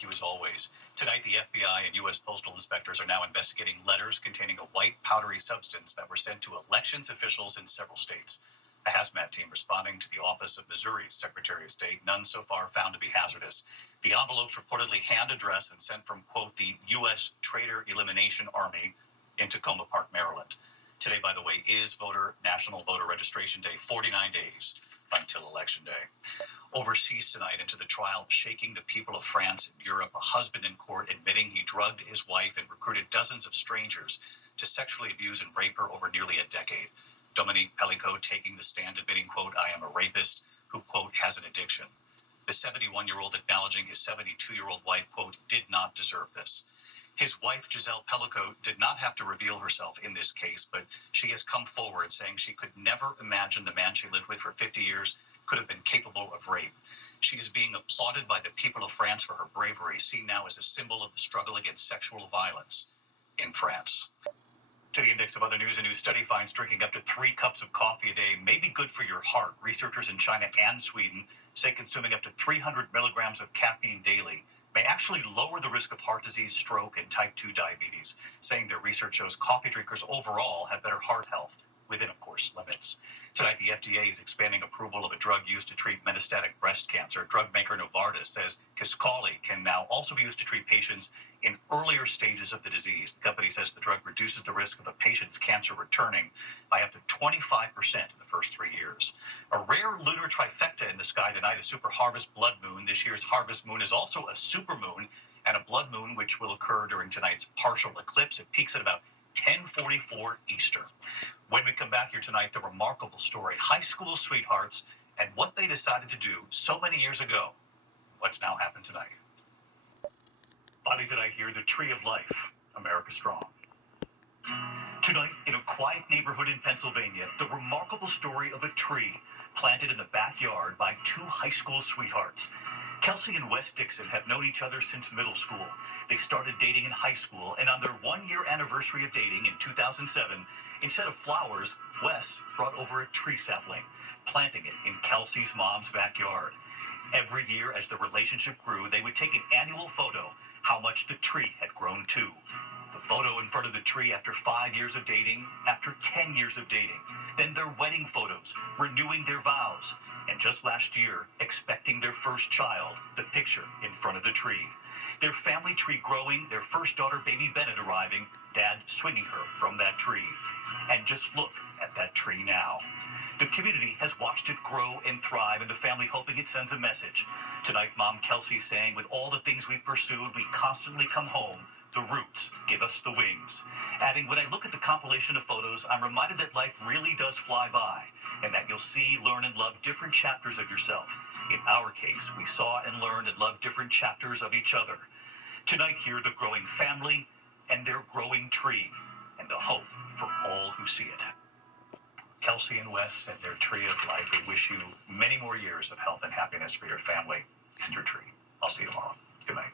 thank you as always. Tonight, the FBI and U.S. postal inspectors are now investigating letters containing a white powdery substance that were sent to elections officials in several states. A hazmat team responding to the office of Missouri's Secretary of State, none so far found to be hazardous. The envelopes reportedly hand-addressed and sent from, quote, the U.S. Traitor Elimination Army in Tacoma Park, Maryland. Today, by the way, is National Voter Registration Day, 49 days until Election Day. Overseas tonight into the trial shaking the people of France and Europe, a husband in court admitting he drugged his wife and recruited dozens of strangers to sexually abuse and rape her over nearly a decade. Dominique Pellicot taking the stand admitting, quote, I am a rapist who, quote, has an addiction. The 71-year-old acknowledging his 72-year-old wife, quote, did not deserve this. His wife, Giselle Pellicot, did not have to reveal herself in this case, but she has come forward saying she could never imagine the man she lived with for 50 years could have been capable of rape. She is being applauded by the people of France for her bravery, seen now as a symbol of the struggle against sexual violence in France. To the index of other news, a new study finds drinking up to 3 cups of coffee a day may be good for your heart. Researchers in China and Sweden say consuming up to 300 milligrams of caffeine daily may actually lower the risk of heart disease, stroke, and type 2 diabetes, saying their research shows coffee drinkers overall have better heart health, within, of course, limits. Tonight, the FDA is expanding approval of a drug used to treat metastatic breast cancer. Drug maker Novartis says Kisqali can now also be used to treat patients in earlier stages of the disease. The company says the drug reduces the risk of a patient's cancer returning by up to 25% in the first 3 years. A rare lunar trifecta in the sky tonight, a super harvest blood moon. This year's harvest moon is also a supermoon and a blood moon, which will occur during tonight's partial eclipse. It peaks at about 10:44 Eastern. When we come back here tonight, the remarkable story, high school sweethearts and what they decided to do so many years ago. What's now happened tonight? Finally tonight here, the Tree of Life, America Strong. Tonight, in a quiet neighborhood in Pennsylvania, the remarkable story of a tree planted in the backyard by 2 high school sweethearts. Kelsey and Wes Dixon have known each other since middle school. They started dating in high school, and on their 1-year anniversary of dating in 2007, instead of flowers, Wes brought over a tree sapling, planting it in Kelsey's mom's backyard. Every year, as the relationship grew, they would take an annual photo, how much the tree had grown too. The photo in front of the tree after 5 years of dating, after 10 years of dating, then their wedding photos, renewing their vows, and just last year, expecting their first child, the picture in front of the tree. Their family tree growing, their first daughter, baby Bennett, arriving, dad swinging her from that tree. And just look at that tree now. The community has watched it grow and thrive, and the family hoping it sends a message. Tonight, Mom Kelsey saying, with all the things we pursued, we constantly come home. The roots give us the wings. Adding, when I look at the compilation of photos, I'm reminded that life really does fly by, and that you'll see, learn, and love different chapters of yourself. In our case, we saw and learned and loved different chapters of each other. Tonight here, the growing family and their growing tree, and the hope for all who see it. Kelsey and Wes and their Tree of Life, we wish you many more years of health and happiness for your family and your tree. I'll see you tomorrow. Good night.